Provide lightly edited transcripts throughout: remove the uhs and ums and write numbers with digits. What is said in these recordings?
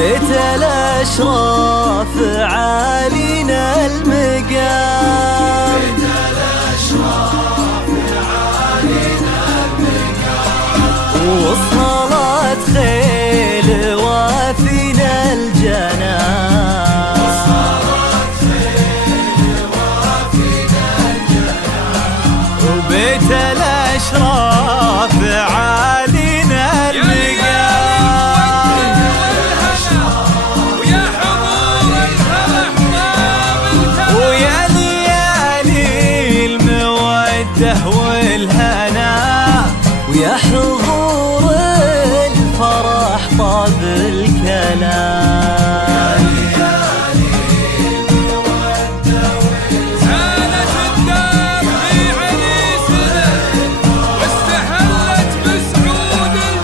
بيت الأشراف عالينا المقام، بيت الأشراف عالينا المقام، وصلت خيل وافينا الجنان، وصلت خيل وافينا الجنان، وبيت الأشراف عالينا والهنا، ويا حضور الفرح طاب الكلام، زانت الدار في عريسنا واستهلت بسعود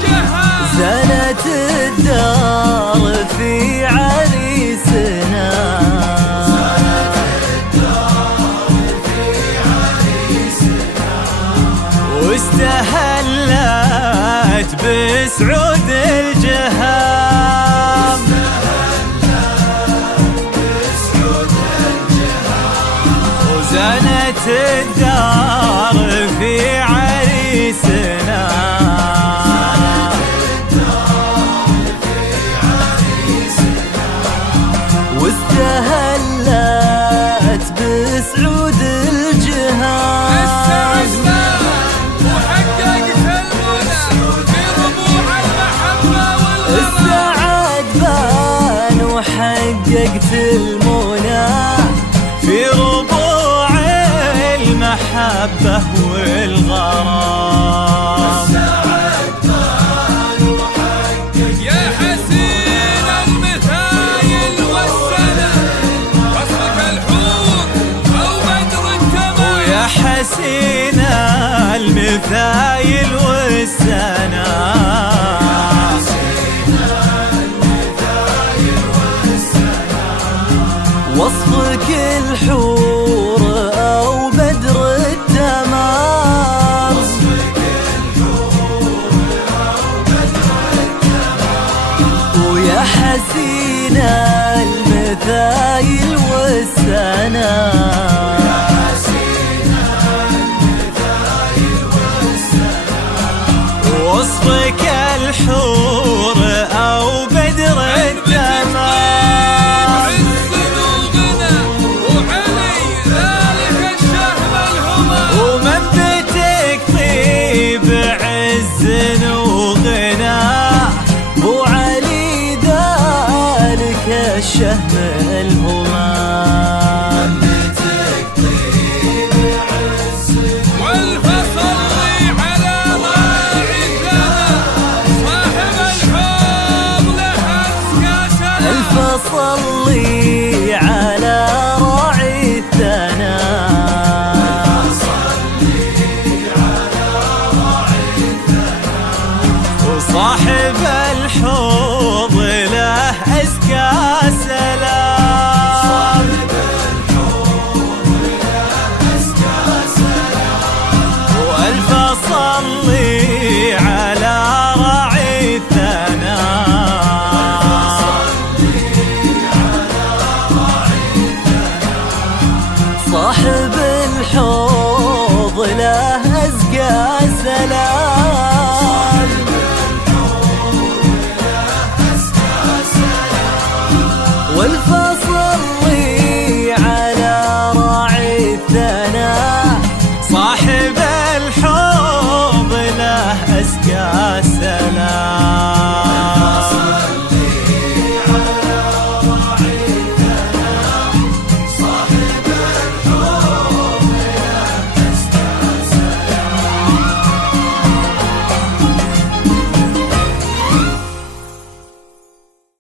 الجهان، زانت الدار في عريسنا واستهلت بسعود الجهام، وزانت الدار في عريسنا، واستهلت بسعود الجهام. حققت المنى في ربوع المحبة والغرام، يا حسين المثايل والسنة وصفك الحور أو بدر التمام، ويا حسين المثايل والسنة وصفك الحور أو بدر التمام، وصفك الحور أو بدر التمام، ويا حسين المثايل والسنة، يا حسين المثايل والسنة، وصفك الحور أو بدر التمام، الشهم الهمام، منتك طيب عز والفصلي على راعي الثنا صاحب الحوض له أزكى سلام، الفصلي على راعي الثنا، الفصلي على راعي الثنا، وصاحب الحوض له أزكى سلام، صاحب الحوض له أزكى سلام، والفصلي